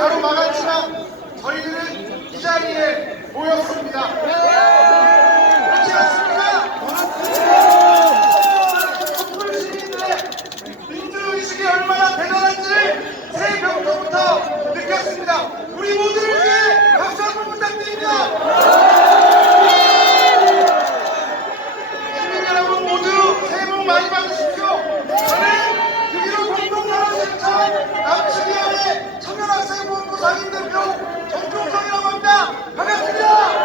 저희를 가로막았지만 저희들은 이 자리에 모였습니다. 그렇지 않습니까? 촛불 시민들의 민주의식이 얼마나 대단한지를 새벽부터 느꼈습니다. 우리 모두를 위해 박수 한번 부탁드립니다. 시민 여러분 모두 새해 복 많이 받으십시오. 저는 유기로 공동단원실장 남측위원회 청년학생본부 상임대표 정종성이라고 합니다. 반갑습니다.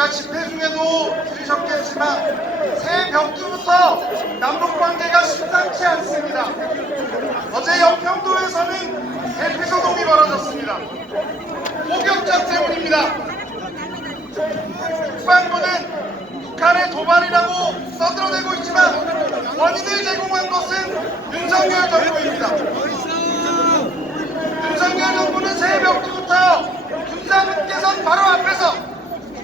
아까 집회 중에도 들으셨겠지만 새해 벽두부터 남북 관계가 심상치 않습니다. 어제 영평도에서는 대피소동이 벌어졌습니다. 폭격자 때문입니다. 국방부는 북한의 도발이라고 떠들어대고 있지만 원인을 제공한 것은 윤석열 정부입니다. 윤석열 정부는 새벽부터 군사분계선 바로 앞에서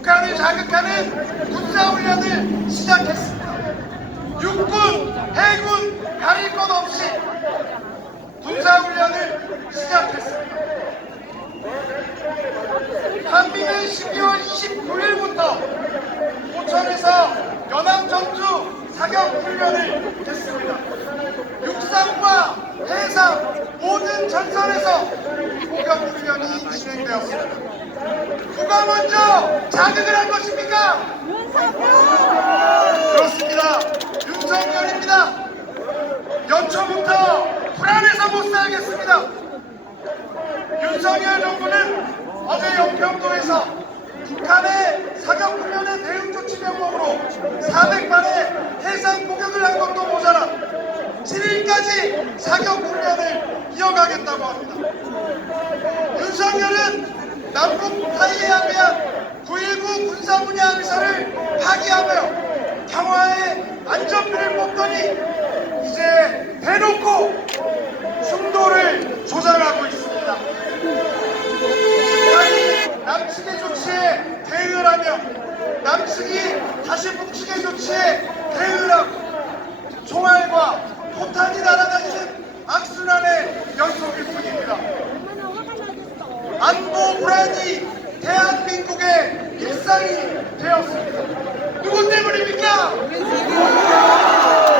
북한을 자극하는 군사훈련을 시작했습니다. 육군, 해군 가릴 것 없이 군사훈련을 시작했습니다. 한미는 12월 29일부터 포천에서 연합전투 사격 훈련을 했습니다. 육상과 해상 모든 전선에서 포격 훈련이 진행되었습니다. 누가 먼저 자극을 한 것입니까? 그렇습니다. 윤석열입니다. 연초부터 불안해서 못 살겠습니다. 윤석열 정부는 어제 영평도에서 북한의 사격 훈련의 대응 조치 명목으로 400발의 해상 공격을 한 것도 모자라 7일까지 사격 훈련을 이어가겠다고 합니다. 윤석열은 남북 타이해합의한 9.19 군사분야 의사를 파기하며 평화의 안전비를 뽑더니 이제 대놓고 충돌을 조장하고 있습니다. 남측의 조치에 대응을 하며 남측이 다시 북측의 조치에 대응을 하고 총알과 포탄이 날아다니는 악순환의 연속일 뿐입니다. 얼마나 화가 나겠어. 안보 불안이 대한민국의 일상이 되었습니다. 누구 때문입니까?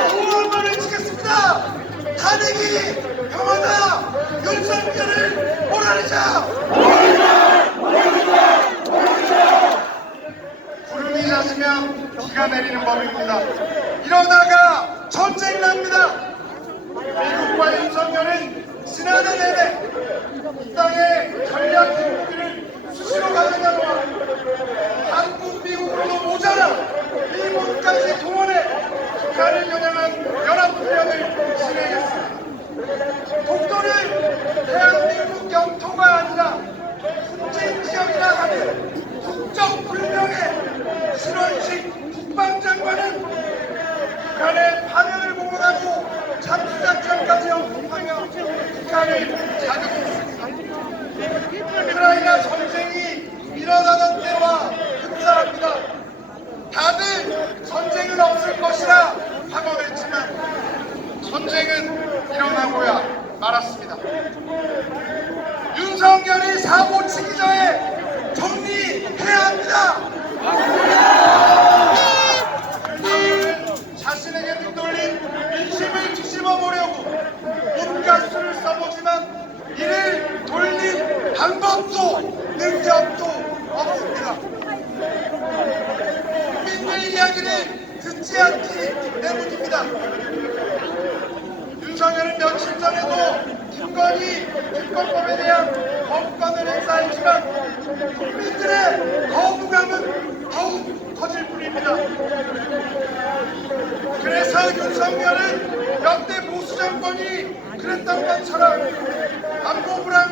구호를 외치겠습니다. 탄핵이 평화다. 윤석열을 몰아내자. 구름이 잦으면 비가 내리는 법입니다. 이러다가 전쟁 납니다. 미국과 윤석열은 지난해 내내 이 땅의 전략 핵무기를 수시로 가져가고 한국, 미국으로도 모자라 일본까지 동원해 북한을 겨냥한 연합훈련을 진행했습니다. 독도는 대한민국 영토가 아니라 분쟁 지역이라 하는 국적 불명의 신원식 국방장관은 북한의 파멸을 공언하고 잠수작전까지 언급하며 북한을 자극했습니다. 우크라이나 전쟁이 일어나던 때와 흡사합니다. 다들 전쟁은 없을 것이라 각오했지만 전쟁은 일어나고야 말았습니다. 윤석열이 사고 치기 전에 정리해야 합니다. 윤석열은 자신에게 득돌린 민심을 뒤집어 보려고 온갖 수를 써보지만 이를 돌릴 방법도 능력도 없습니다. 국민들 듣지 않기 때문입니다. 윤석열은 며칠 전에도 김건희 특검법에 대한 거부감을 행사했지만 국민들의 거부감은 더욱 커질 뿐입니다. 그래서 윤석열은 역대 보수 정권이 그랬던 것처럼 안보 불안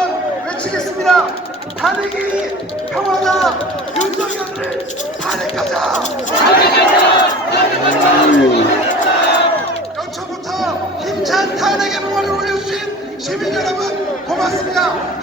탄핵이 평화다. 윤석열을 탄핵하자. 연초부터 힘찬 탄핵의 목소리를 올려주신 시민 여러분 고맙습니다